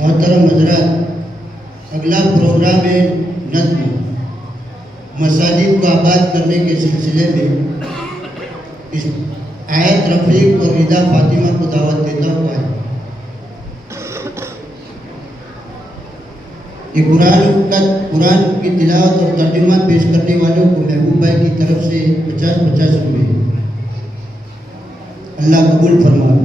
मोहतरम हजरात, अगला प्रोग्राम है नज़्म। मसाजिद को आबाद करने के सिलसिले में इस आयत रफ़ीक और रिदा फातिमा को दावत देता हुआ है। ये कुरान की तिलावत और तर्जुमा पेश करने वालों को महबूब भाई की तरफ से 50-50 रुपये अल्लाह कबूल फरमाए।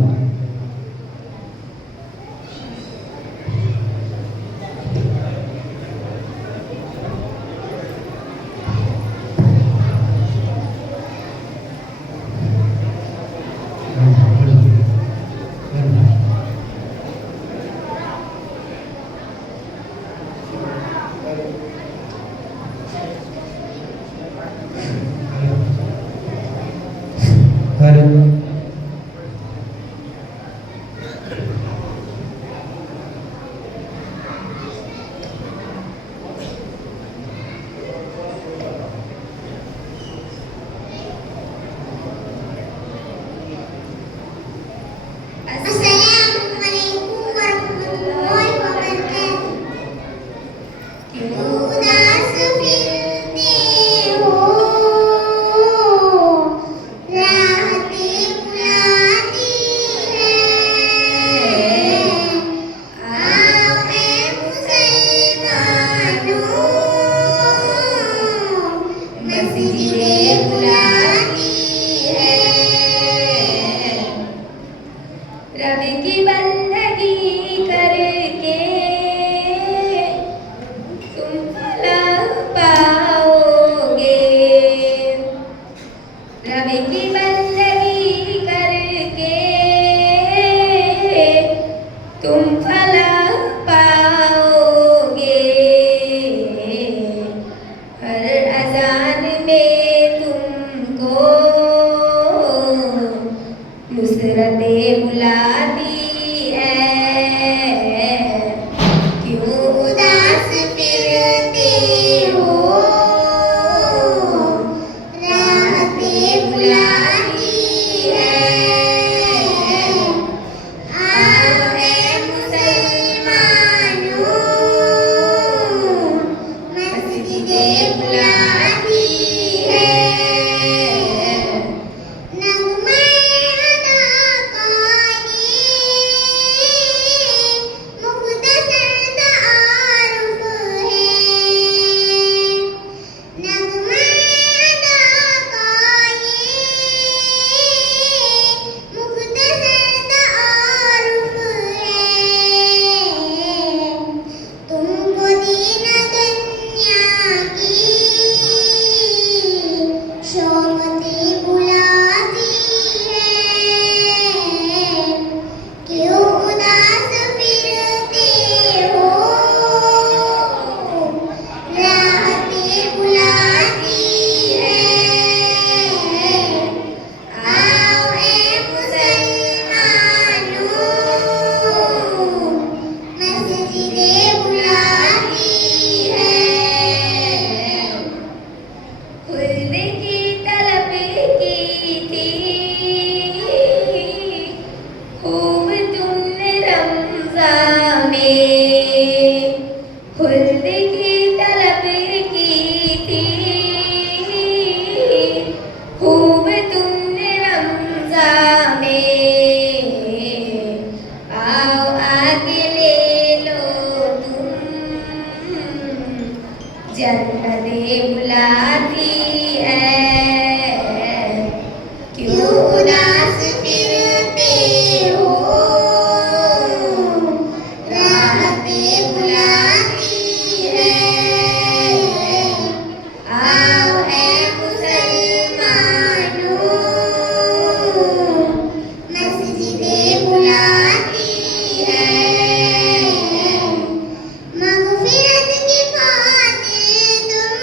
बुलाती है। नगमे अदा का ये मुख्तसर तारुफ है। नगमे अदा का ये मुख्तसर तारुफ है। तुमको दीन दुनिया की शौकती बुलाती है। क्यों उदास फिरते हो, राहतें बुलाती है। आओ ए मुसलमानों, मस्जिदें बुलाती है। खुल्द की तलब की थी खूब तुमने रमज़ान में। खुल्द की तलब की थी खूब तुमने रमज़ान में। आओ आगे ले लो तुम, जन्नतें बुलाती है। क्यों उदास फिरते हो, राहतें बुलाती है। आओ ए मुसलमानों, मस्जिदें बुलाती है। मग़फ़िरत की खातिर तुम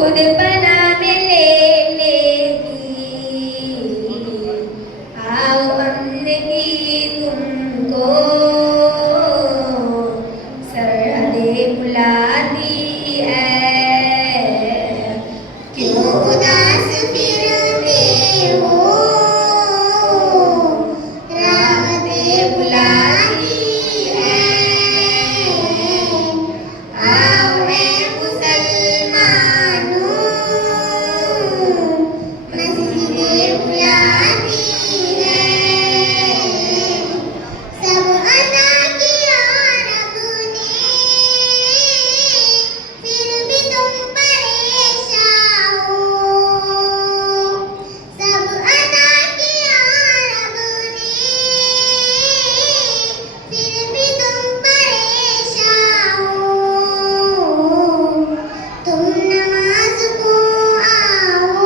खुद पना में ले लेगी, आओ हमने की तुमको सरहदें बुलाती है। क्यों उदास फिरते हो, राहतें बुलाती है। आओ है मुसलमानों, मस्जिदें बुलाती है। सब अता किया रब ने, फिर भी तुम परेशान हो। सब अता किया रब ने, फिर भी तुम परेशान हो। तुम नमाज को आओ,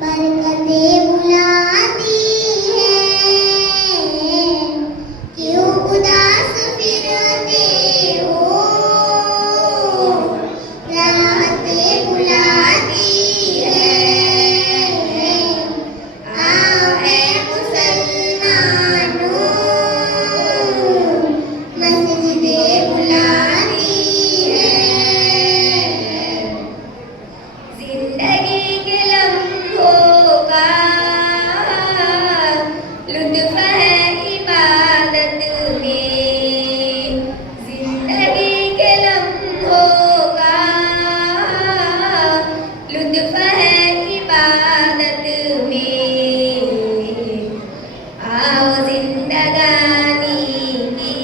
बरकतें बुलाती है। क्यों उदास फिरते हो, राहतें बुलाती है। आओ है मुसलमानों, मस्जिदें बुलाती है। जिंदगी के लम्हों का लुत्फ है इबादत में, जिंदगी के लम्हों का लुत्फ है इबादत में। आओ जिंदगानी की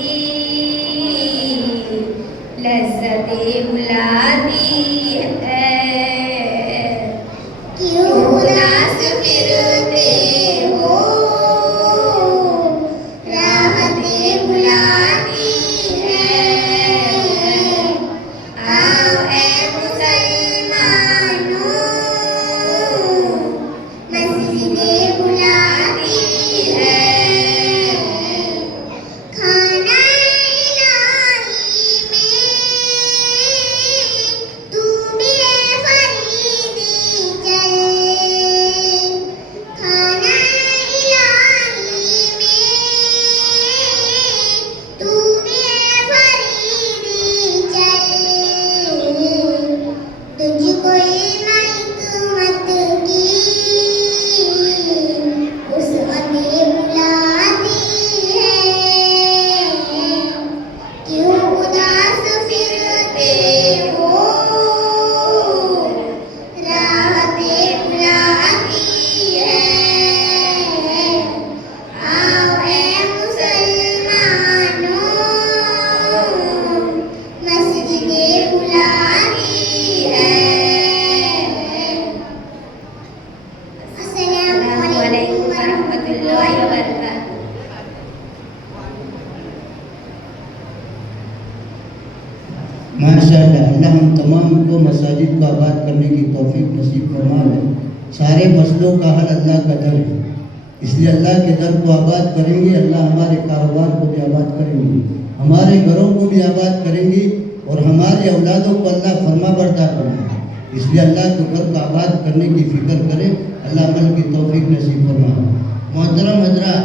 लज्जतें बुलाती है। क्यों उदास फिरते हो, राहतें बुलाती है। आओ है मुसलमानों, मस्जिदें बुलाती है। खाना इलाही में तू भी है फरीदी चल। खाना इलाही में तू भी है फरीदी चल। तुझको इल्म हिकमत की उसअतें बुलाती है। क्यों उदास फिरते हो, राहतें बुलाती है। आओ है मुसलमानों, मस्जिदें बुलाती है। अस्सलामु अलैकुम वरहमतुल्लाहि वबरकातुहू। माशाअल्लाह, अल्लाह हम तमाम को मसाजिद को आबाद करने की तौफीक नसीब फरमा ले। सारे मसलों का हल अल्लाह का दर है, इसलिए अल्लाह के दर को आबाद करेंगे, अल्लाह हमारे कारोबार को भी आबाद करेंगे, हमारे घरों को भी आबाद करेंगे और हमारे औलादों को अल्लाह फरमा बरदार बनाए। इसलिए अल्लाह को घर को आबाद करने की फिक्र करें, अल्लाह अमल की तौफीक नसीब फरमा। मोहतरम हजरात,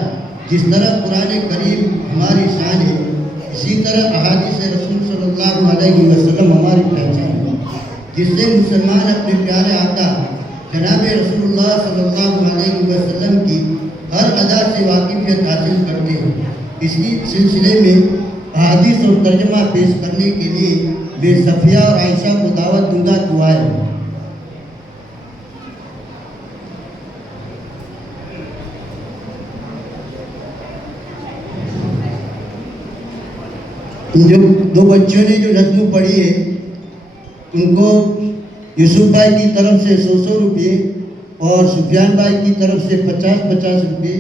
जिस तरह कुरान करीम हमारी शान है, इसी तरह अहादीस रसूल सल्लल्लाहु अलैहि वसल्लम हमारी पहचान है, जिससे मुसलमान अपने प्यारे आका जनाब रसूलुल्लाह सल्लल्लाहु अलैहि वसल्लम की हर अदा से वाकिफियत हासिल करते हैं। इसी सिलसिले में अहादीस और तर्जमा पेश करने के लिए मैं सफिया और आयशा को दावत दूंगा, दुआएं। जो दो बच्चों ने जो नज़्म पढ़ी है, उनको यूसुफ भाई की तरफ से 100 रुपये और सुफियान भाई की तरफ से 50-50 रुपये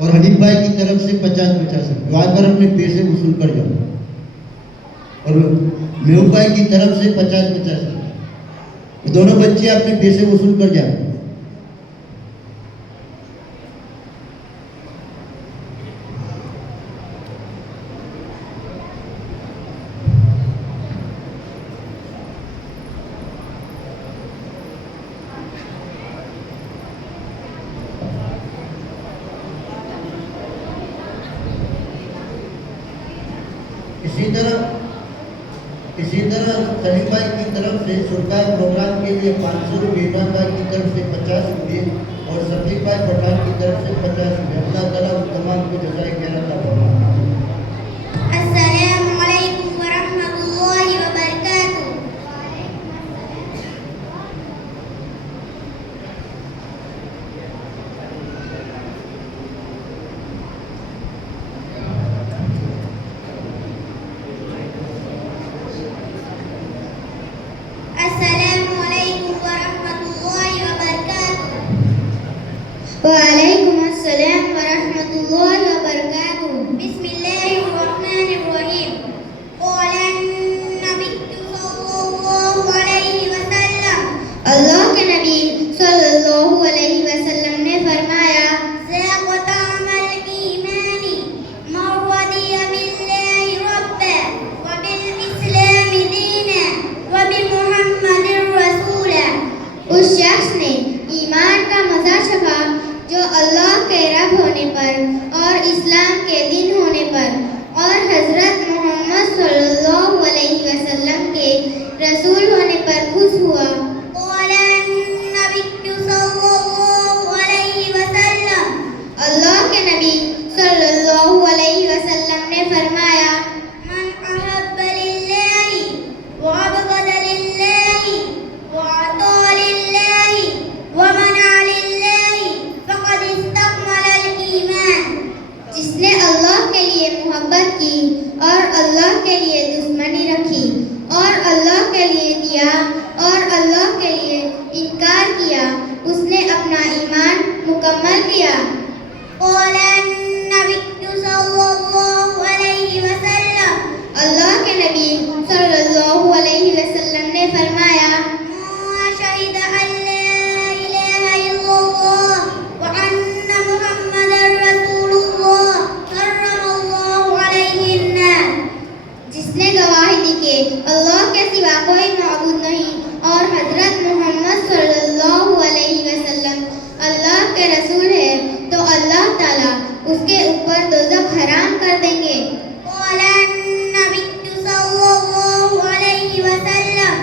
और हनीफ भाई की तरफ से 50-50 रुपये आकर अपने पैसे वसूल कर जाओ। और मेहूब भाई की तरफ से 50-50 रुपये, दोनों बच्चे अपने पैसे वसूल कर जाए। इसी तरह सलीम भाई की तरफ से शुरकार प्रोग्राम के लिए 500 रुपये, इमरान भाई की तरफ से 50 रुपये और शफीक भाई पठान की तरफ से 50 रुपये। अल्लाह ताला उन तमाम को जज़ाए खैर अता फरमाए। अस्सलामु अलैकुम व रहमतुल्लाहि व बरकातुहू। अस्सलामु अलैकुम व रहमतुल्लाहि व बरकातुहू। वालेकुम अस्सलाम व रहमतुल्लाहि व बरकातुहू। बिस्मिल्लाहिर्रहमानिर्रहीम। क़ाल अन्नबिय्यु सल्लल्लाहु अलैहि वसल्लम। अल्लाह के नबी सल्लल्लाहु अलैहि वसल्लम ने फरमाया, ज़ाक़ तअमल ईमानी मन रदिय बिल्लाहि रब्बन व बिल इस्लामि दीनन व बिमुहम्मदिर रसूलन। उस शख्स ने ईमान का मज़ा चखा जो अल्लाह के रब होने पर और इस्लाम के दिन होने पर और हज़रत मोहम्मद सल्लल्लाहु अलैहि वसल्लम के रसूल होने पर खुश हुआ। क़ाल अन्नबिय्यु सल्लल्लाहु अलैहि वसल्लम। अल्लाह के नबी सल्लल्लाहु अलैहि वसल्लम ने फरमाया, मन अहब्ब लिल्लाहि व अबग़द लिल्लाहि व अता लिल्लाहि व मना लिल्लाहि फ़क़द इस्तकमलल ईमान। जिसने अल्लाह के लिए मोहब्बत की और अल्लाह के लिए दुश्मनी रखी और अल्लाह के लिए दिया और अल्लाह के लिए इनकार किया, उसने अपना ईमान मुकम्मल किया। क़ाल अन्नबिय्यु सल्लल्लाहु अलैहि वसल्लम। अल्लाह के नबी सल्लल्लाहु अलैहि वसल्लम ने फरमाया, मा शहिद अल्ला इलाहा इल्लल्लाह व अन्न मुहम्मदर रसूलुल्लाह सल्लल्लाहु अलैहि वसल्लम। जिसने गवाही दी कि अल्लाह के सिवा कोई माबूद नहीं और हजरत मोहम्मद सल्लल्लाहु अलैहि वसल्लम अल्लाह के रसूल है, तो अल्लाह ताला उसके ऊपर दोज़ख हराम कर देंगे। क़ाल अन्नबिय्यु सल्लल्लाहु अलैहि वसल्लम।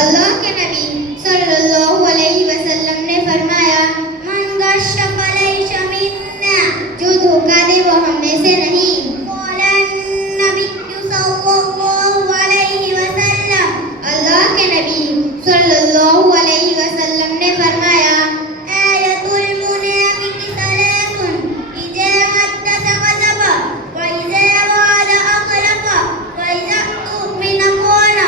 अल्लाह के नबी सल्लल्लाहु अलैहि वसल्लम ने फरमाया, मन गश्श फलैस मिन्ना। जो धोखा दे वो हम में से नहीं। क़ाल अन्नबिय्यु सल्लल्लाहु अलैहि वसल्लम। अल्लाह के नबी सल्लल्लाहु अलैहि वसल्लम ने फरमाया, आयतुल मुनाफ़िक़ि सलासुन इज़ा हद्दस कज़ब व इज़ा वअद अख़लफ़ व इज़ा तु'मिना ख़ान।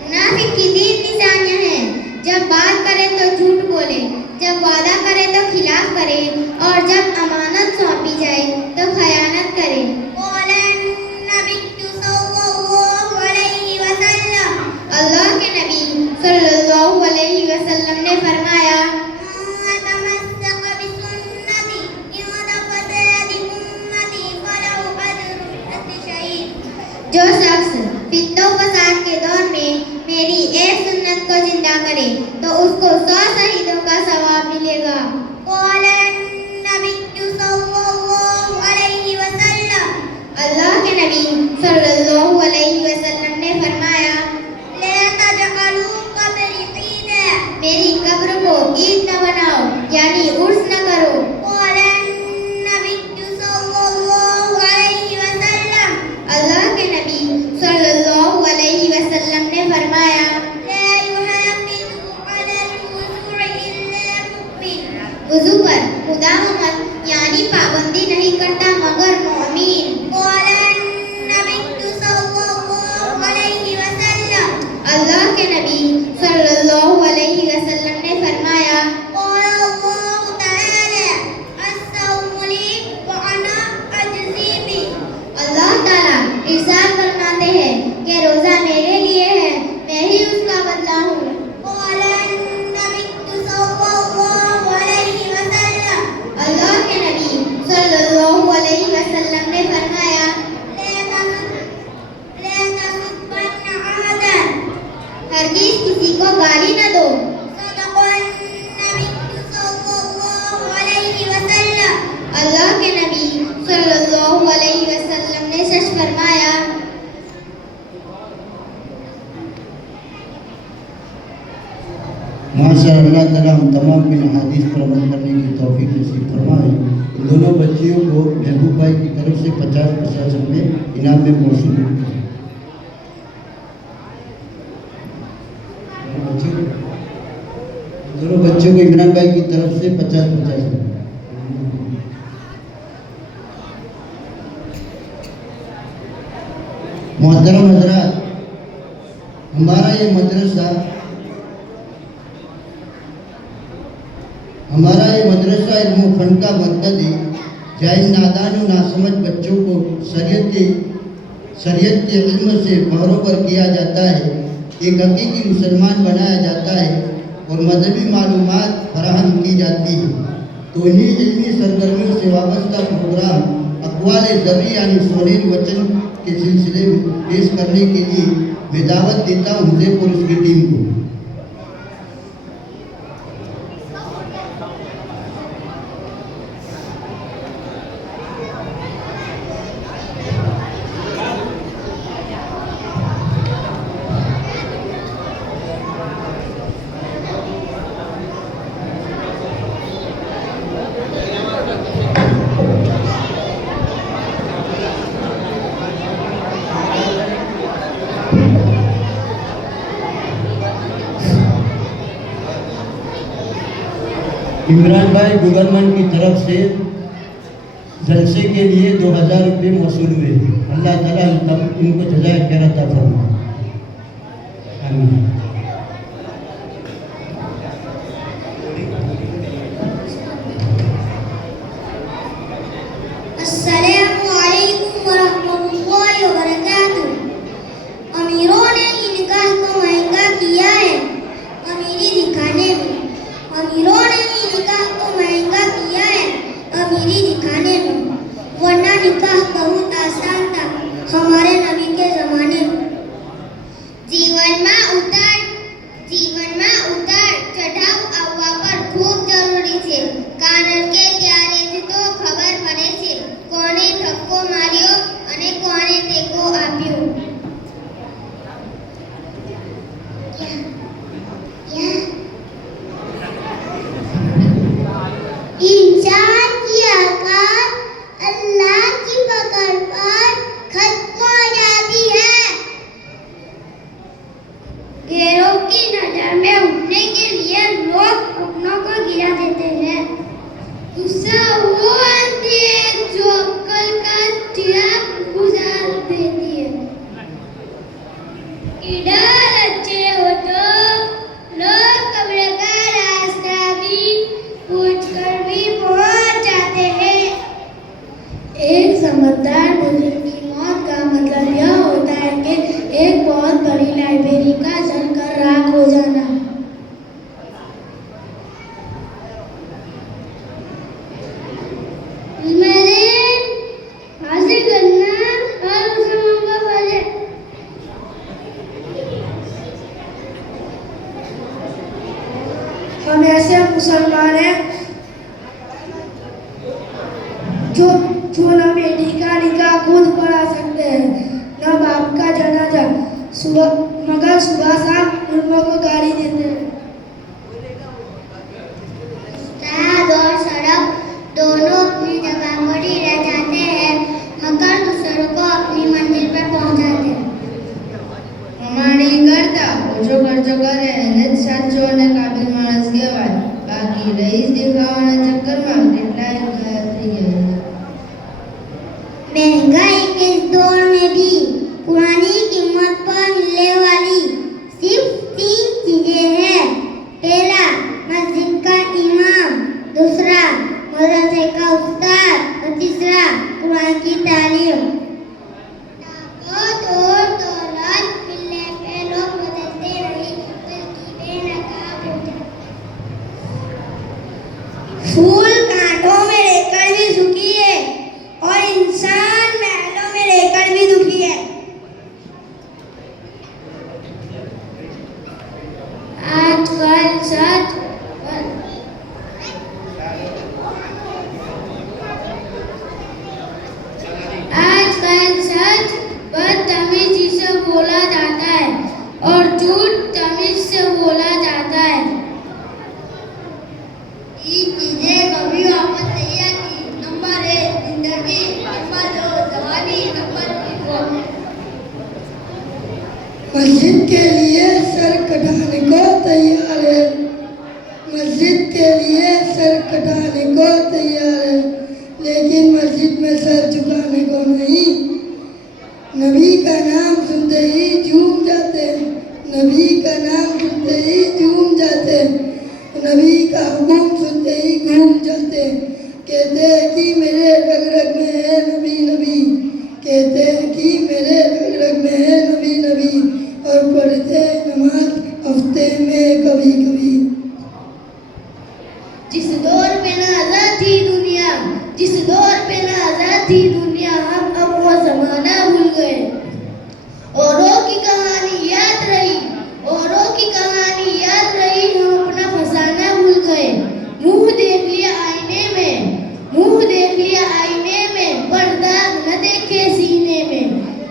मुनाफिक की 3 निशानियां हैं, जब बात करे तो झूठ बोले, जब वादा करे तो खिलाफ करे और जब अमानत सौंपी जाए तो खयानत करे। क़ाल अन्नबिय्यु सल्लल्लाहु अलैहि वसल्लम। अल्लाह के नबी सल्लल्लाहु अलैहि वसल्लम ने फरमाया, मन तमस्सक बिसुन्नति यौम फ़सादि उम्मती फलहु अज्रु मि'अति शहीद। जो शख्स फित्नो फसाद के दौर में मेरी एक सुन्नत को जिंदा करे तो उसको 100 शहीदों का सवाब मिलेगा। क़ाल अन्नबिय्यु सल्लल्लाहु अलैहि वसल्लम। अल्लाह के नबी सल्लल्लाहु अलैहि वसल्लम ने फरमाया, ला तजअलू क़ब्री ईदा। मेरी कब्र को ईद न बनाओ, यानी उर्स न करो। क़ाल अन्नबिय्यु सल्लल्लाहु अलैहि वसल्लम। अल्लाह के नबी सल्लल्लाहु अलैहि वसल्लम ने फरमाया, ला युहाफ़िज़ु अलल वुज़ू'i इल्ला मुमिन। वुज़ू पर मुदावमत यानी पाबंदी नहीं करता मगर मोमिन। क़ाल अन्नबिय्यु सल्लल्लाहु अलैहि वसल्लम। अल्लाह के नबी सल्लल्लाहु अलैहि वसल्लम ने फरमाया, क़ाल अल्लाहु तआला अस्सौमु ली व अना अज्ज़ी बिही। अल्लाह ताला इरशाद फरमाते हैं कि रोज़ा मेरे लिए है, मैं ही उसका बदला हूँ। क़ाल अन्नबिय्यु सल्लल्लाहु अलैहि वसल्लम। अल्लाह के नबी सल्लल्लाहु अलैहि वसल्लम ने फरमाया, ला तसुब्बन्ना अहदन। हरगिज़ किसी को गाली न दो। सदक़न नबिय्यु सल्लल्लाहु अलैहि वसल्लम। अल्लाह के नबी सल्लल्लाहु अलैहि वसल्लम ने सच फरमाया। माशा अल्लाह ताला हम तमाम की हदीस पर अमल करने की तौफीक नसीब फरमाए। इन दोनों बच्चियों को महबूब भाई की तरफ से 50-50 रुपये इनाम में मौसूल होते हैं। दोनों बच्चों को इमरान भाई की तरफ से 50-50 रुपये। मोहतरम हज़रात, हमारा ये मदरसा इल्म फन का मरकज़ है, जहाँ इन नादान और नासमझ बच्चों को शरीयत के इल्म से बरोबर किया जाता है, एक हकीकी मुसलमान बनाया जाता है और मजहबी मालूमात फराहम की जाती है। तो इन्हीं इल्मी सरगर्मियों से वाबस्ता प्रोग्राम अक़वाल ज़री यानी सोनेरी वचन के सिलसिले में पेश करने के लिए मैं दावत देता हूँ हुज़ैफ़ और उसकी टीम को। इमरान भाई गवर्नमेंट की तरफ से जलसे के लिए 2000 रुपये मौसूल हुए। अल्लाह ताला इनको जज़ाए खैर अता फरमाए। आमीन। अस्सलामु अलैकुम वरहमतुल्लाहि वबरकातुह। अमीरों ने निकाह को महंगा किया है अमीरी दिखाने में। अमीरों ने निकाह को महंगा किया है अमीरी दिखाने में, वरना निकाह बहुत आसान था हमारे नबी के ज़माने में। જીવનમાં ઉતાર ચઢાવ આવવા પર ખૂબ જરૂરી છે, કારણ કે ત્યારે જ તો ખબર પડે છે કોને ધક્કો માર્યો અને કોને ટેકો આપ્યો। इंसान की औकात अल्लाह की पकड़ पर खत्म हो जाती है। गैरों की नजर में उठने के लिए लोग अपनों को गिरा देते हैं। गुस्सा वो आती है जो अक्ल का तिराग गुजार देती है। इधर अच्छे हो तो लोग कब्र का रास्ता भी पूछ कर भी पहुंच जाते हैं। एक समझदार बुजुर्ग की मौत का मतलब यह होता है कि एक बहुत बड़ी लाइब्रेरी का जलकर राख हो जाना। मैंने हासिल करना और मुसलमानों का फर्ज है। हम ऐसे मुसलमान हैं जो न बेटी का निकाह खुद पढ़ा सकते हैं, न बाप का जनाजा, मगर सुबह शाम उर्मों को गाली देते हैं। उस्ताद और सड़क दोनों अपनी जगह पर ही रह जाते हैं, मगर दूसरों को अपनी मंजिल पर पहुंचाते हैं। અમારી કરતા ઓછો ખર્ચો કરે એને જ સાચો અને કાબિલ માણસ કહેવાય, બાકી રઈસ દેખાવાના ચક્કરમાં કેટલાય ઘાયલ થઈ ગયા। महंगाई के इस दौर में भी पुरानी कीमत पर मिलने वाली सिर्फ 3 चीजें हैं। पहला, मस्जिद का इमाम, दूसरा मदरसे का उस्ताद और तीसरा कुरान की तालीम। ताकत और दौलत मिलने पे लोग बदलते नहीं, बल्कि बेनकाब होते हैं। फूल कांटों में रहकर भी सुखी है और इंसान महलों में रहकर भी के लिए सर कटाने को तैयार है, मस्जिद के लिए सर कटाने को तैयार है, लेकिन मस्जिद में सर झुकाने को नहीं। नबी का नाम सुनते ही झूम जाते, नबी का नाम सुनते ही झूम जाते, नबी का हुक्म सुनते ही घूम जाते। कहते हैं कि मेरे रग रग में है नबी नबी, कहते हैं कि मेरे रग रग में है नबी नबी, और पढ़ते नमाज हफ्ते में कभी कभी। जिस दौर पे ना आजाद थी दुनिया, जिस दौर पे ना आजाद थी दुनिया, हम अब वो जमाना भूल गए। औरों की कहानी याद रही, औरों की कहानी याद रही, हम अपना फसाना भूल गए। मुंह देख लिया आईने में, मुंह देख लिया आईने में, पर्दा न देखे सीने में,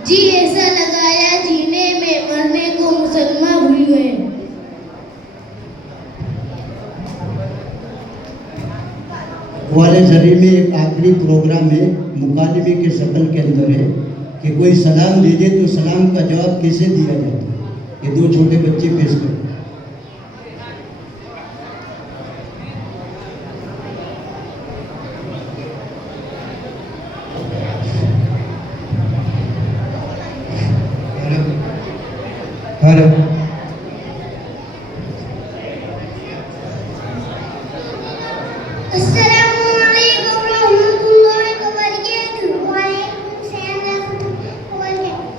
जी ऐसा लगाया जीने में, मरने को मुसलमान भूल गए। वाले जरिए में एक आखिरी प्रोग्राम है, मुकालमे के शक्ल के अंदर है कि कोई सलाम दीजिए तो सलाम का जवाब कैसे दिया जाता है। ये दो छोटे बच्चे पेश करते हैं। हेलो अस्सलामुअलैकुम रहमतुल्लाहि व बरकातुहू। वालेकुम सलाम रहमतुल्लाहि व बरकातुहू।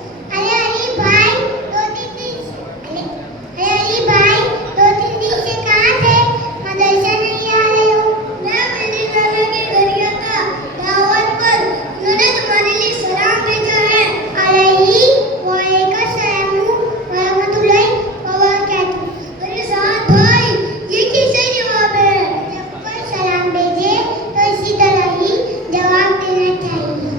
अली भाई दो तीन दिन से कहाँ थे? मदरसा नहीं आ रहे हो? मैं मेरे नाना के घर गया था दावत पर, उन्होंने तुम्हारे लिए सलाम भेजा है। अलैहि वालेकुम सलाम रहमतुल्लाहि व बरकातुहू। अरे साहब भाई, ये कैसे जवाब है? जब कोई सलाम भेजे तो इसी तरह ही जवाब देना चाहिए।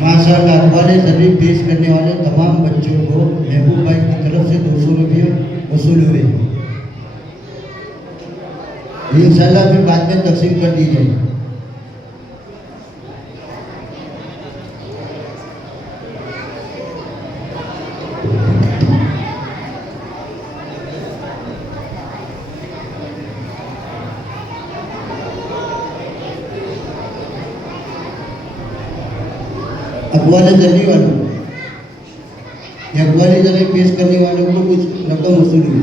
माशाअल्लाह। अखबार जरिए पेश करने वाले तमाम बच्चों को महबूब भाई की तरफ से 200 रुपये वसूल हुए। इंशाल्लाह फिर बाद में तकसीम कर दी जाएगी। अखबार जरिए वालों, अखबार जरिए पेश करने वालों को कुछ रकम वसूल हुई।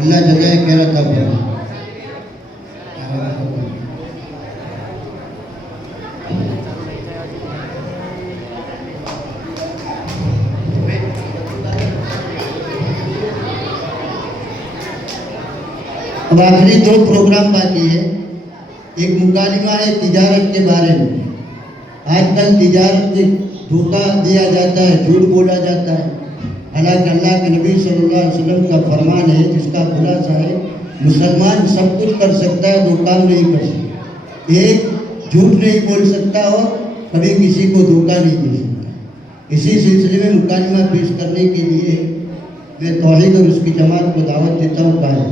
अल्लाह जज़ाए खैर अता फरमाए। अब आखिरी दो प्रोग्राम बाकी है। एक मुकालिमा है तिजारत के बारे में। आजकल तिजारत में धोखा दिया जाता है, झूठ बोला जाता है। हालांकि अल्लाह के नबी सल्लल्लाहु अलैहि वसल्लम का फरमान है जिसका खुलासा है, मुसलमान सब कुछ कर सकता है, दो काम नहीं कर सकता। एक, झूठ नहीं बोल सकता और कभी किसी को धोखा नहीं दे सकता। इसी सिलसिले में मुकालिमा पेश करने के लिए मैं तौहीद और उसकी जमात को दावत देता हूँ। कहा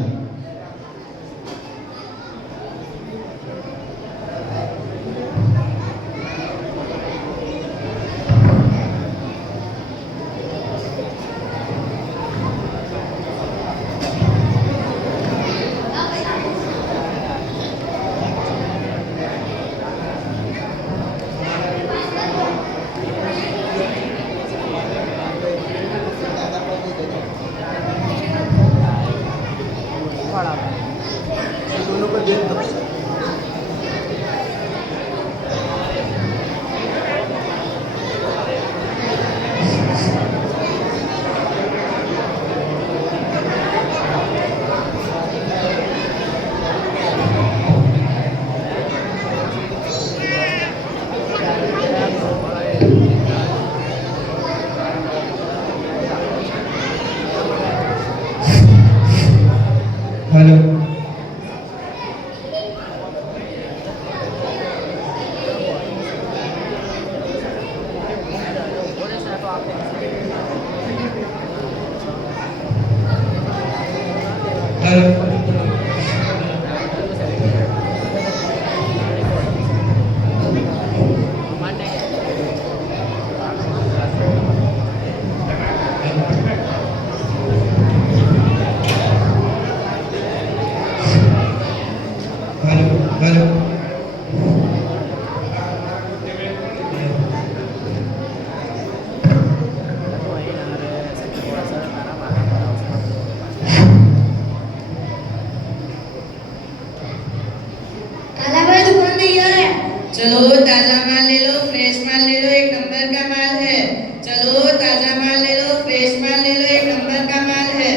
चलो ताजा माल ले लो, फ्रेश माल ले लो, एक नंबर का माल है। चलो ताजा माल ले लो, फ्रेश माल ले लो, एक नंबर का माल है।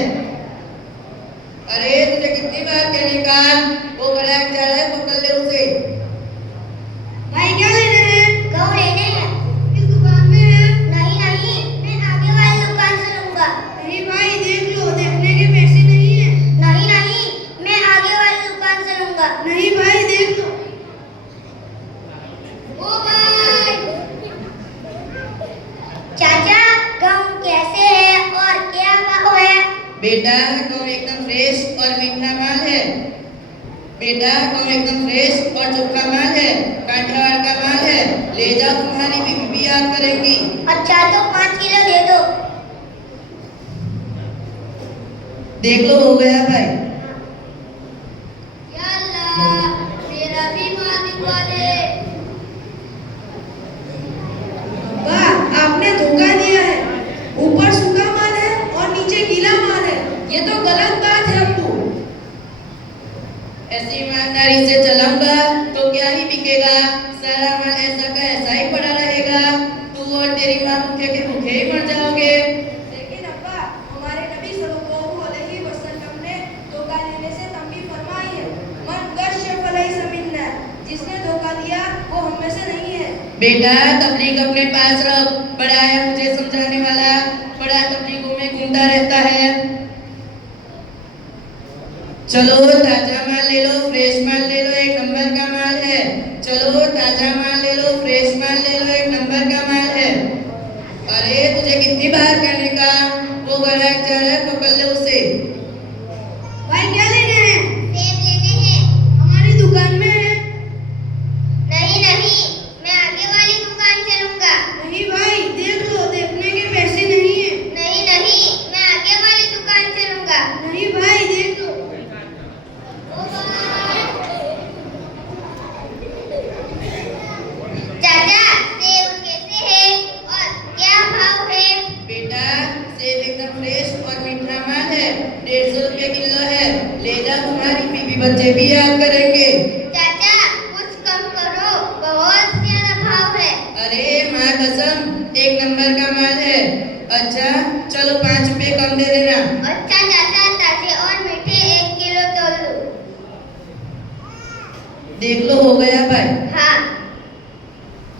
अरे तुझे कितनी बार कहने का, वो ग्राहक जा रहा है, पकड़ ले उसे। भाई क्या लेना है? गहूँ लेने हैं। किस दुकान में है? नहीं नहीं, मैं आगे वाली दुकान से लूंगा। नहीं भाई देख लो, देखने के पैसे नहीं है। नहीं नहीं, मैं आगे वाली दुकान से लूंगा। नहीं भाई देख लो। ओ भाई चाचा, गहूँ कैसे है और क्या भाव है? बेटा गहूँ एकदम फ्रेश और मीठा माल है। बेटा गहूँ एकदम फ्रेश और चोखा माल है, काठियावाड़ का माल है। ले जाओ, तुम्हारी बीवी भी याद करेंगी। अच्छा तो 5 किलो दे दो। देख लो हो गया भाई। या अल्लाह, मेरा भी माल बिकवा दे। वाह, आपने धोखा दिया है। ऊपर सूखा माल है और नीचे गीला माल है। ये तो गलत बात है अब्बू। ऐसी ईमानदारी से चलाऊंगा तो क्या ही बिकेगा, सारा माल ऐसा का ऐसा ही पड़ा रहेगा। तू और तेरी माँ भूखे के भूखे ही मर जाओगे। लेकिन अब्बा, हमारे नबी सल्लल्लाहु अलैहि वसल्लम ने धोखा देने से तंबीह फरमाई है। मन गश फलैसा मिन्ना, जिसने धोखा दिया वो हम में से नहीं है। बेटा तबलीग अपने पास रख, बड़ा है मुझे समझाने वाला, बड़ा तबलीगों में घूमता रहता है। चलो ताजा माल ले लो, फ्रेश माल ले लो, एक नंबर का माल है। चलो ताजा माल ले लो, फ्रेश माल ले लो, एक नंबर का माल है। अरे तुझे कितनी बार कहने का, वो ग्राहक जा रहा है, पकड़ ले उसे। भाई क्या लेने हैं? सेब लेने हैं। हमारी दुकान में है। नहीं नहीं, मैं आगे वाली दुकान से लूंगा। नहीं भाई देख लो, देखने के पैसे नहीं है। नहीं नहीं, मैं आगे वाली दुकान से लूंगा। नहीं भाई देख लो। चाचा, सेब कैसे है और क्या भाव है? बेटा सेब एकदम फ्रेश और मीठा माल है, 150 रुपए किलो है। ले जा, तुम्हारी बीवी बच्चे भी याद करेंगे। चाचा कुछ कम करो, बहुत ज्यादा भाव है। अरे माँ कसम, एक नंबर का माल है। अच्छा चलो 5 रुपए कम दे देना। अच्छा चाचा, ताजे और मीठे 1 किलो तोल दो। देख लो हो गया भाई। हाँ।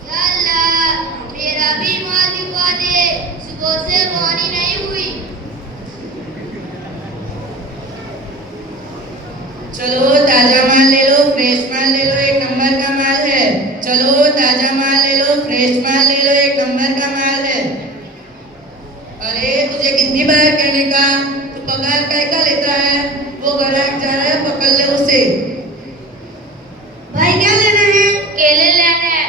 या अल्लाह, मेरा भी माल बिकवा दे, सुबह से बोनी नहीं हुई। चलो ताजा माल ले लो, फ्रेश माल ले लो, एक नंबर का माल है। चलो ताजा माल ले लो, फ्रेश माल ले लो, एक नंबर का माल है। अरे तुझे कितनी बार कहने का, तू पगार कैसा लेता है, वो ग्राहक जा रहा है, पकड़ ले उसे। भाई क्या लेना है? केले लेने हैं।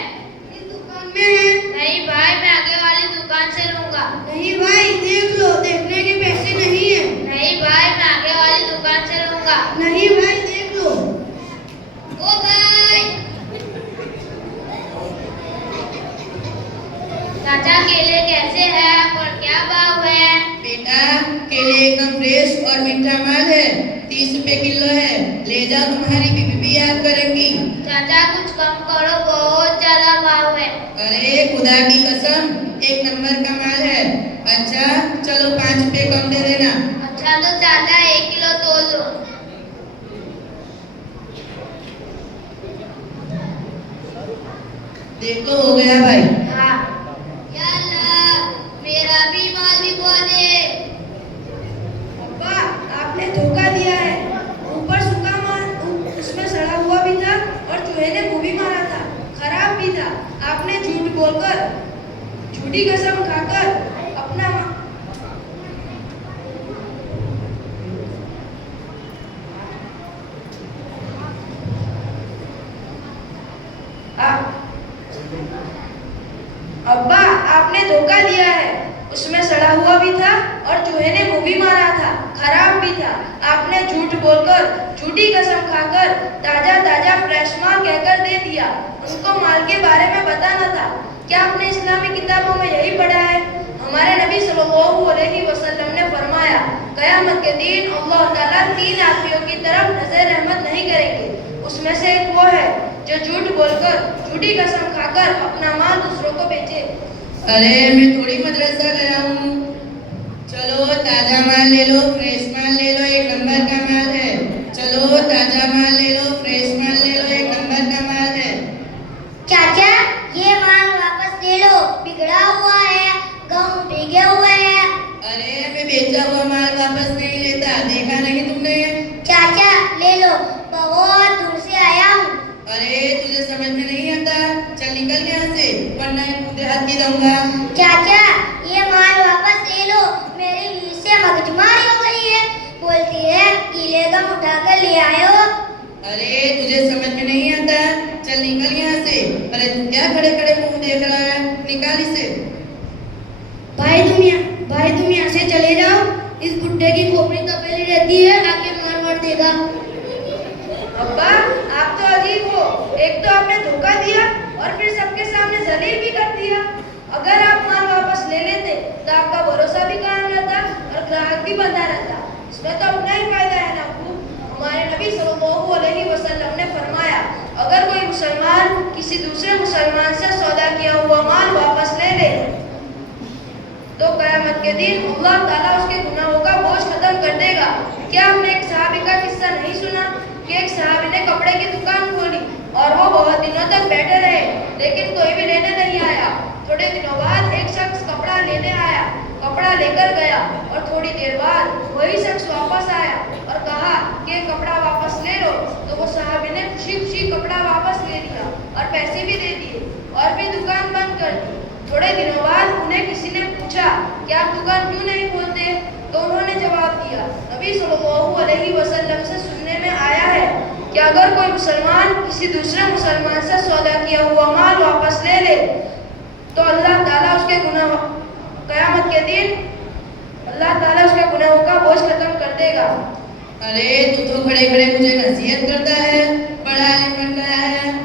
किस दुकान में है? नहीं भाई, मैं आगे वाली दुकान से लूंगा। नहीं भाई देख लो, देखने के पैसे नहीं है। नहीं भाई, मैं आगे वाली दुकान से लूंगा। नहीं भाई देख लो। ओ भाई चाचा, केले कैसे हैं और क्या भाव है? बेटा केले एकदम फ्रेश और मीठा माल है, 30 रुपए किलो है। ले जाओ, तुम्हारी बीवी भी याद करेंगी। चाचा कुछ कम करो, बहुत ज्यादा भाव है। अरे खुदा की कसम, एक नंबर का माल है। अच्छा चलो 5 रुपए कम दे देना। अच्छा तो चाचा 1 किलो तोल दो। देख लो हो गया भाई। हाँ। या अल्लाह, मेरा भी माल बिकवा दे। अब्बा, आपने धोखा दिया है। ऊपर सूखा माल, उसमें सड़ा हुआ भी था और चूहे ने मुंह भी मारा था, खराब भी था। आपने झूठ बोलकर, झूठी कसम खाकर अपना अब्बा, आपने धोखा दिया है। उसमें सड़ा हुआ भी था और चूहे ने मुंह भी मारा था, खराब भी था। आपने झूठ बोलकर, झूठी कसम खाकर ताजा ताजा फ्रेश माल कहकर दे दिया। उनको माल के बारे में बताना था। क्या आपने इस्लामी किताबों में यही पढ़ा है? हमारे नबी सल्लल्लाहु अलैहि वसल्लम ने फरमाया, क़यामत के दिन अल्लाह ताला 3 आदमियों की तरफ नजर रहमत नहीं करेंगे। उसमें से एक वो है जो झूठ बोलकर झूठी कसम खाकर अपना माल दूसरों को बेचे। अरे मैं थोड़ी मदरसा गया हूँ। चलो ताजा माल ले लो, फ्रेश माल ले लो, एक नंबर का माल है। चलो ताजा माल ले लो, फ्रेश माल ले लो, एक नंबर का माल है। चाचा, ये माल वापस ले लो, बिगड़ा हुआ है, गेहूं भीगे हुए हैं। अरे मैं बेचा हुआ माल वापस नहीं लेता, देखा नहीं तुमने? चाचा ले लो, बहुत दूर से आया हूँ। अरे तुझे समझ में नहीं आता, चल निकल यहाँ से वरना मुझे हाथी दूंगा। चाचा, ये माल वापस ले लो, मेरी लीड से मगजमारी हो गई है। बोलती है गीले गम उठा कर ले आए हो। अरे तुझे समझ में नहीं आता, चल निकल यहाँ से। अरे तू क्या खड़े खड़े मुंह देख रहा है, निकाल इसे। भाई तुम यहाँ से चले जाओ, इस बुड्ढे की खोपड़ी तपेली रहती है, आके मार देगा। अब्बा, आप तो अजीब हो। एक तो आपने धोखा दिया और फिर सबके सामने जलील भी कर दिया। अगर आप माल वापस ले लेते तो आपका भरोसा भी कायम रहता और ग्राहक भी बंधा रहता। इसमें तो अपना ही फायदा है ना अब्बू। हमारे नबी सल्लल्लाहु अलैहि वसल्लम ने फरमाया, अगर कोई मुसलमान किसी दूसरे मुसलमान से सौदा किया हुआ माल वापस ले ले तो क़यामत के दिन अल्लाह ताला उसके गुनाहों का बोझ खत्म कर देगा। क्या आपने एक सहाबी का किस्सा नहीं सुना कि एक सहाबी ने कपड़े की दुकान खोली और वो बहुत दिनों तक बैठे रहे लेकिन कोई भी लेने नहीं आया। थोड़े दिनों बाद एक शख्स कपड़ा लेने आया, कपड़ा लेकर गया और थोड़ी देर बाद वही शख्स वापस आया और कहा कि कपड़ा वापस ले लो। तो वो सहाबी ने खुशी खुशी कपड़ा वापस ले लिया और पैसे भी दे दिए और फिर दुकान बंद कर दी। थोड़े दिनों बाद उन्हें किसी ने पूछा कि आप दुकान क्यों नहीं खोलते? तो उन्होंने जवाब दिया, नबी सल्लल्लाहु अलैहि वसल्लम से सुनने में आया है कि अगर कोई मुसलमान किसी दूसरे मुसलमान से सौदा किया हुआ माल वापस ले ले तो अल्लाह ताला उसके गुनाह क़यामत के दिन अल्लाह ताला उसके गुनाहों का बोझ खत्म कर देगा। अरे तू तो खड़े खड़े मुझे नसीहत करता है, बड़ा आलिम बन गया है।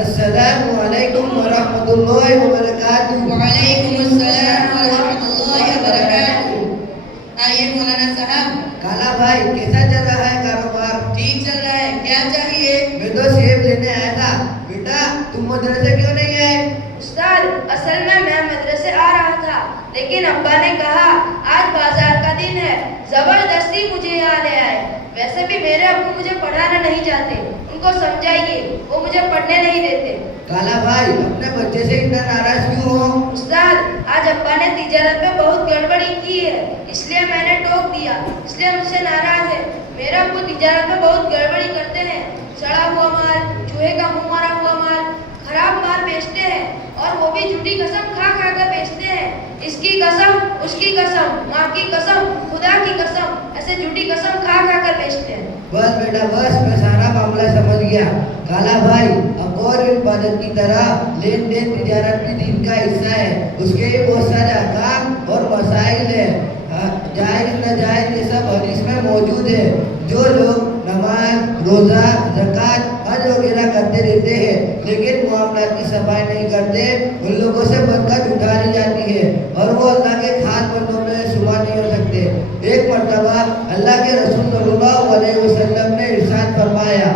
अस्सलामु अलैकुम वरहमतुल्लाहि वबरकातुहू। वालेकुम अस्सलाम वरहमतुल्लाहि वबरकातुहू। आइए मौलाना साहब। काला भाई, कैसा चल रहा है कारोबार? ठीक चल रहा है, क्या चाहिए? मैं तो सेब लेने आया था। बेटा, तुम मदरसे क्यों नहीं आए? उस्ताद, असल में मैं मदरसे आ रहा था लेकिन अब्बा ने कहा आज बाजार का दिन है, जबरदस्ती मुझे यहाँ ले आए। वैसे भी मेरे अब्बू मुझे पढ़ाना नहीं चाहते, उनको समझाइए, वो मुझे पढ़ने नहीं देते। काला भाई, अपने बच्चे से इतना नाराज क्यों हो? उस्ताद, आज अब्बा ने तिजारत में बहुत गड़बड़ी की है, इसलिए मैंने टोक दिया, इसलिए मुझसे नाराज है। मेरे अब्बू तिजारत में बहुत गड़बड़ी करते हैं, सड़ा हुआ माल, चूहे का मुंह मारा हुआ माल, खराब माल बेचते हैं और वो भी झूठी कसम खा खा कर बेचते हैं। इसकी कसम, उसकी कसम, माँ की कसम, खुदा की कसम, ऐसे झूठी कसम खा खा कर बेचते हैं। बस बेटा बस, मैं सारा मामला समझ गया। काला भाई, अब और इबादत की तरह लेन देन तिजारत भी दीन का हिस्सा है, उसके लिए बहुत सारे अहकाम और मसाइल है। जायज़ नाजायज़ ये सब हदीस में मौजूद है। जो लोग नमाज, रोज़ा, ज़कात, हज वगैरह करते रहते हैं लेकिन मामला की सफाई नहीं करते, उन लोगों से बरकत उठा ली जाती है और वो अल्लाह के खास बंदों में शुमार नहीं हो सकते। एक मर्तबा अल्लाह के रसूल सल्लल्लाहु अलैहि वसल्लम ने इरशाद फरमाया,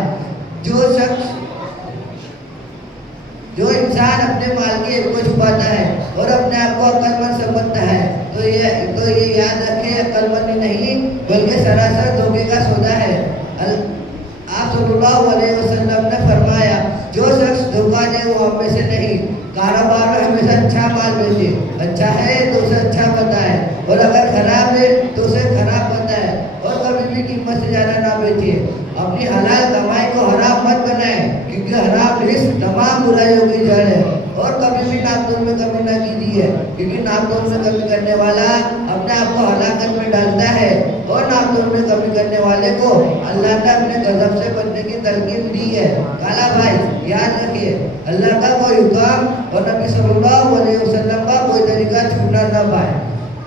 जो इंसान अपने माल के हित को छुपाता है और अपने आप को अक्लमंद समझता है तो ये याद रखे, अक्लमंद नहीं बल्कि सरासर धोखे का सौदा है। आप सल्लल्लाहु अलैहि वसल्लम ने फरमाया, जो शख्स धोखा दे वो हम में से नहीं। कारोबार में हमेशा अच्छा माल बेचे, अच्छा है तो उसे अच्छा बताए और अगर खराब है तो उसे खराब बताए और कभी भी कीमत से ज़्यादा ना बेचे। अपनी हलाल कमाई को हराम मत बनाए क्योंकि हराम रिस्क तमाम बुराइयों की जड़ है। और कभी भी नापतोल में कमी ना कीजिए क्योंकि नापतोल में कमी करने वाला अपने आप को हलाकत में डालता है और नापतोल में कमी करने वाले को अल्लाह ने अपने गजब से बचने की तलकीन दी है। काला भाई, याद रखिए, अल्लाह का कोई हुक्म और नबी सल्लल्लाहु अलैहि वसल्लम का कोई तरीका छूटना न पाए।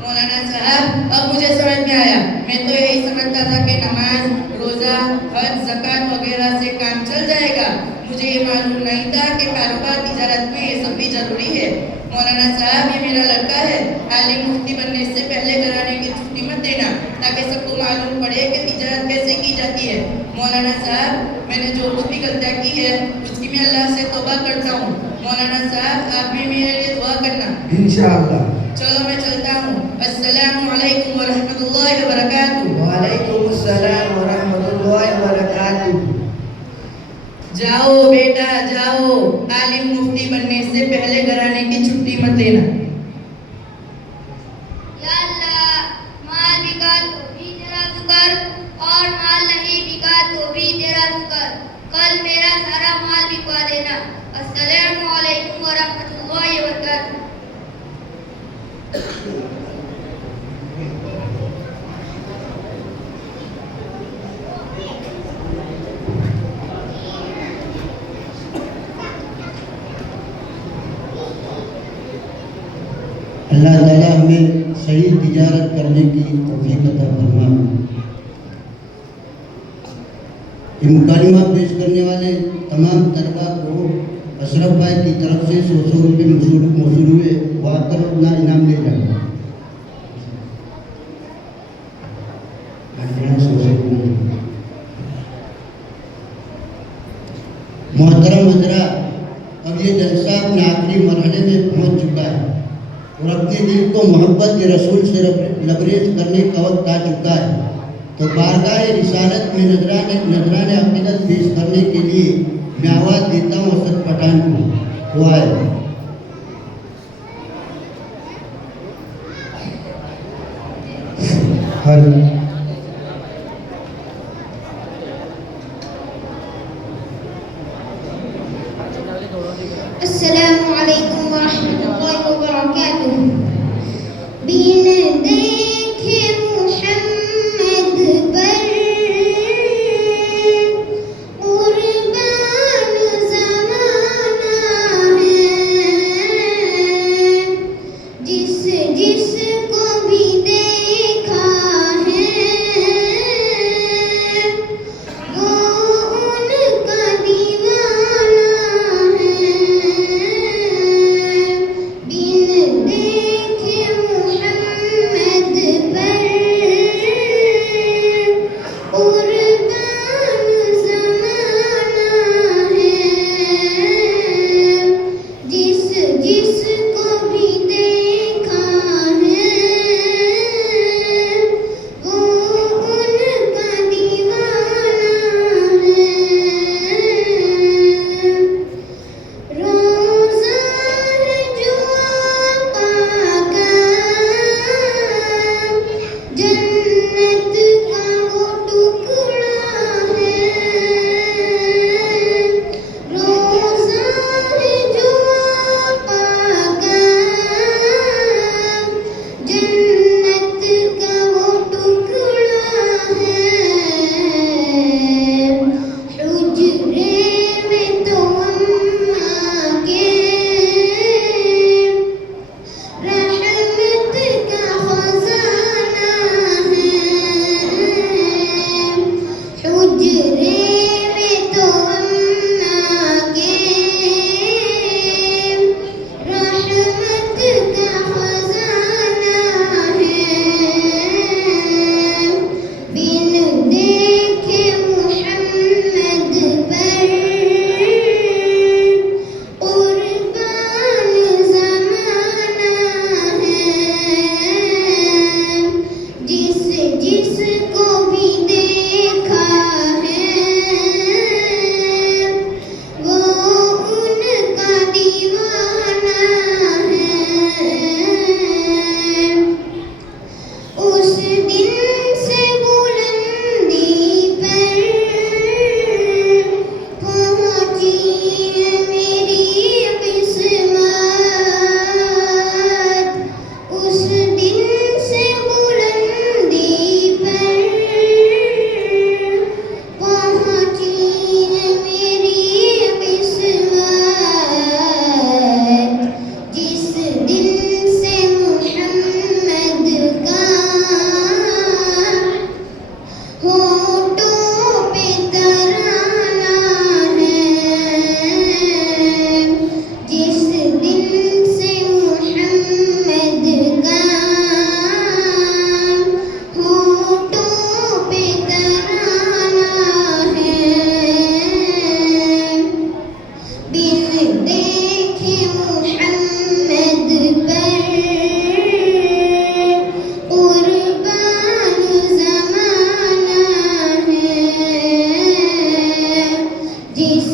मौलाना साहब, अब मुझे समझ में आया। मैं तो यही समझता था कि नमाज, रोज़ा, हज, ज़कात वगैरह से काम चल जाएगा। मुझे ये मालूम नहीं था कि कारोबार तिजारत में ये सब भी जरूरी है। मौलाना साहब, ये मेरा लड़का है, आलिम मुफ्ती बनने से पहले घराने की छुट्टी मत देना, ताकि सबको मालूम पड़े कि तिजारत कैसे की जाती है। मौलाना साहब, मैंने जो कुछ भी गलतियाँ की है उसकी मैं अल्लाह से तौबा करता हूँ। मौलाना साहब, आप भी मेरे लिए दुआ करना। इंशाअल्लाह। चलो मैं चलता हूँ। अस्सलामु अलैकुम व रहमतुल्लाहि व बरकातुहू। वालेकुम अस्सलाम व रहमतुल्लाहि व बरकातुहू। जाओ बेटा जाओ, आलिम मुफ्ती बनने से पहले घराने की छुट्टी मत लेना। या अल्लाह, माल बिका तो भी तेरा शुक्र और माल नहीं बिका तो भी तेरा शुक्र। कल मेरा सारा माल बिकवा देना। अस्सलामु अलैकुम व रहमतुल्लाहि व बरकातुहू। अल्लाह ताला हमें सही तिजारत करने की तौफीक अता फरमाए। मुकालिमा पेश करने वाले तमाम तलबा को अशरफ भाई की तरफ से 100 रुपये मौसूल हुए, वो आकर अपना इनाम ले जाए। मोहतरम हजरा, अब ये जलसा अपने आखिरी मरहले में पहुंच चुका है और अपने दिल को मोहब्बत के रसूल से लबरेज करने का वक्त आ चुका है। तो बारगाह रिसालत में नजरान अक़ीदत पेश करने के लिए मैं आवाज़ देता हूँ असद पठान को। वो आए। अस्सलामु अलैकुम व रहमतुल्लाहि व बरकातुहू। बिन देखे मुहम्मद पर कुर्बान ज़माना है। जिस को भी देखा है वो उनका दीवाना है।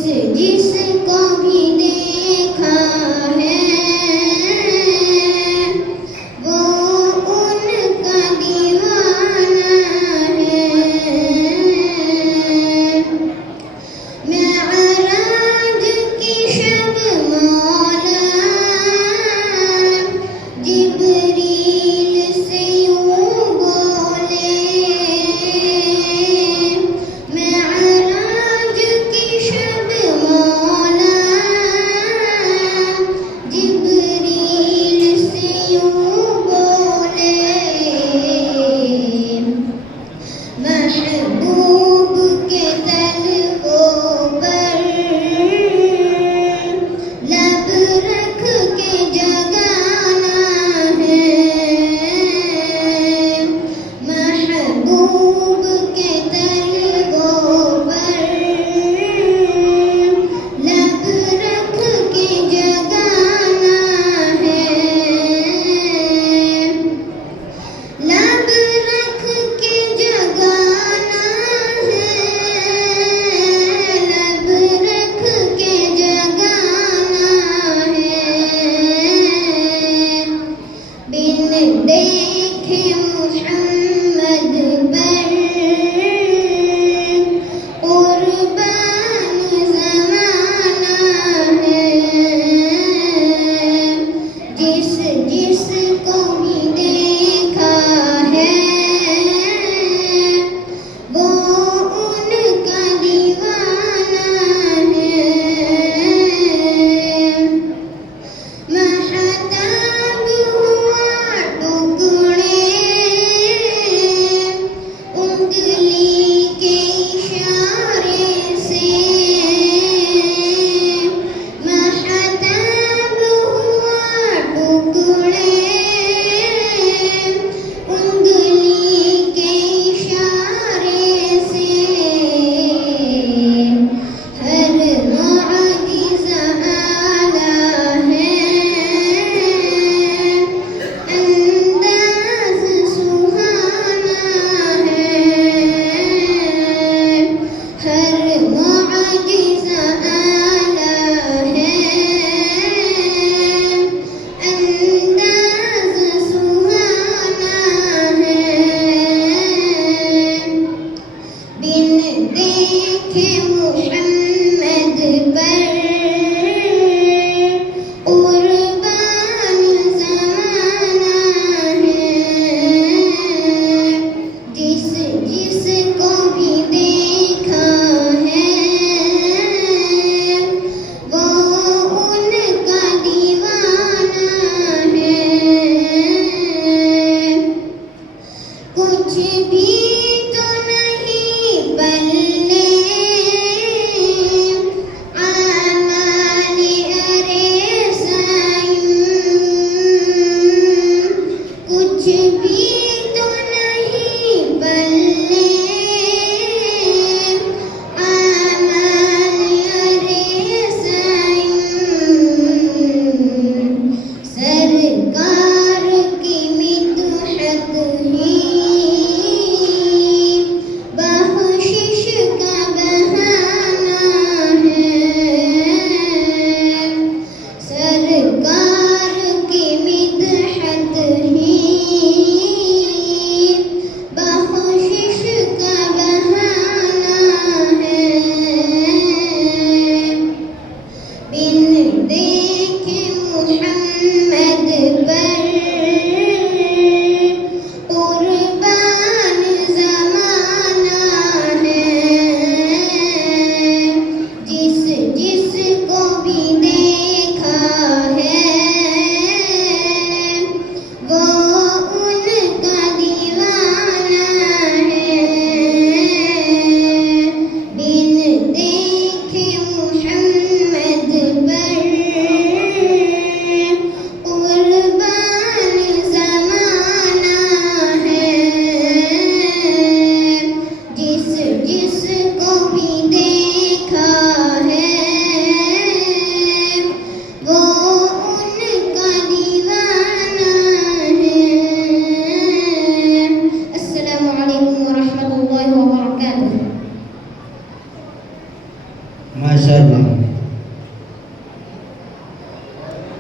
जिसको भी देखा है वो उनका दीवाना है। मेअराज की शब मौला जिब्रील से यूं बोले, मेअराज की शब मौला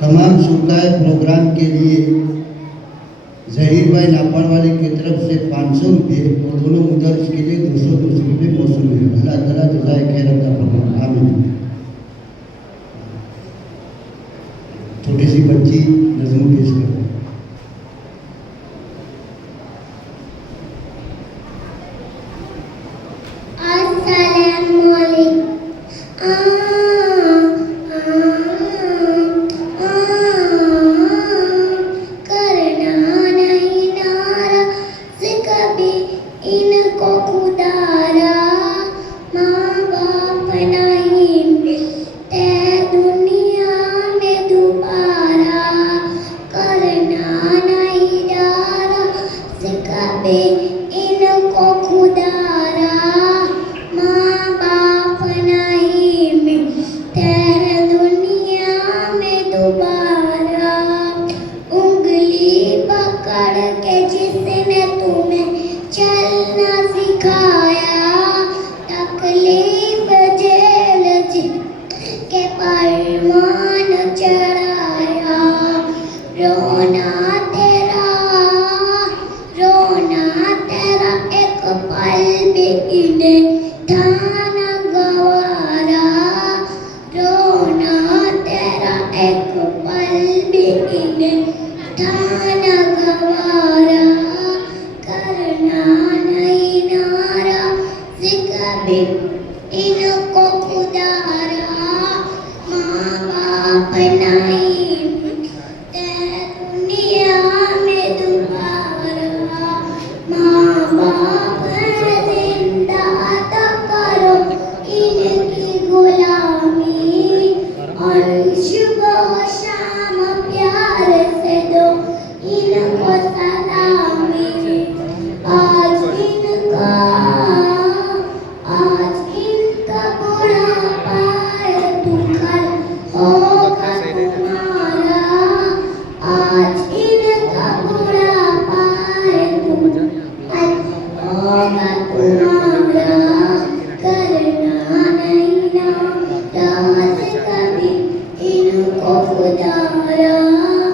तमाम शुल्काए प्रोग्राम के लिए जहीर भाई नापाड़ वाले की तरफ से 500 रुपये और दोनों मुदर्स के लिए 200 रुपये मौसूल हुए। अल्लाह ताला जज़ाए खैर अता फरमाए, आमीन। छोटी सी बच्ची नज़म पेश कर इनको खुदारा माँ बाप नहीं मिलते दुनिया में दोबारा, करना नहीं डारा से कभी इनको खुदारा माँ बाप नहीं मिलते दुनिया में दोबारा। उंगली पकड़ के जिसने तुम्हें चलना सिखाया, तकलीफ जेल के परमान चढ़ाया, रोना तेरा एक पल भी इन्हें था न गवारा, रोना तेरा एक पल भी इन्हें था न गवारा, करना नहीं नारा से कभी इनको खुदारा माँ बाप नहीं तेरे दुनिया में दोबारा। माँ बाप जिंदा तो करो इनकी गुलामी, और सुबह शाम प्यार से दो इनको सलामी। आज इनका बुढ़ापा दुखल होगा तुम्हारा, आज इनका बुढ़ापा दुखल होगा तुम्हारा।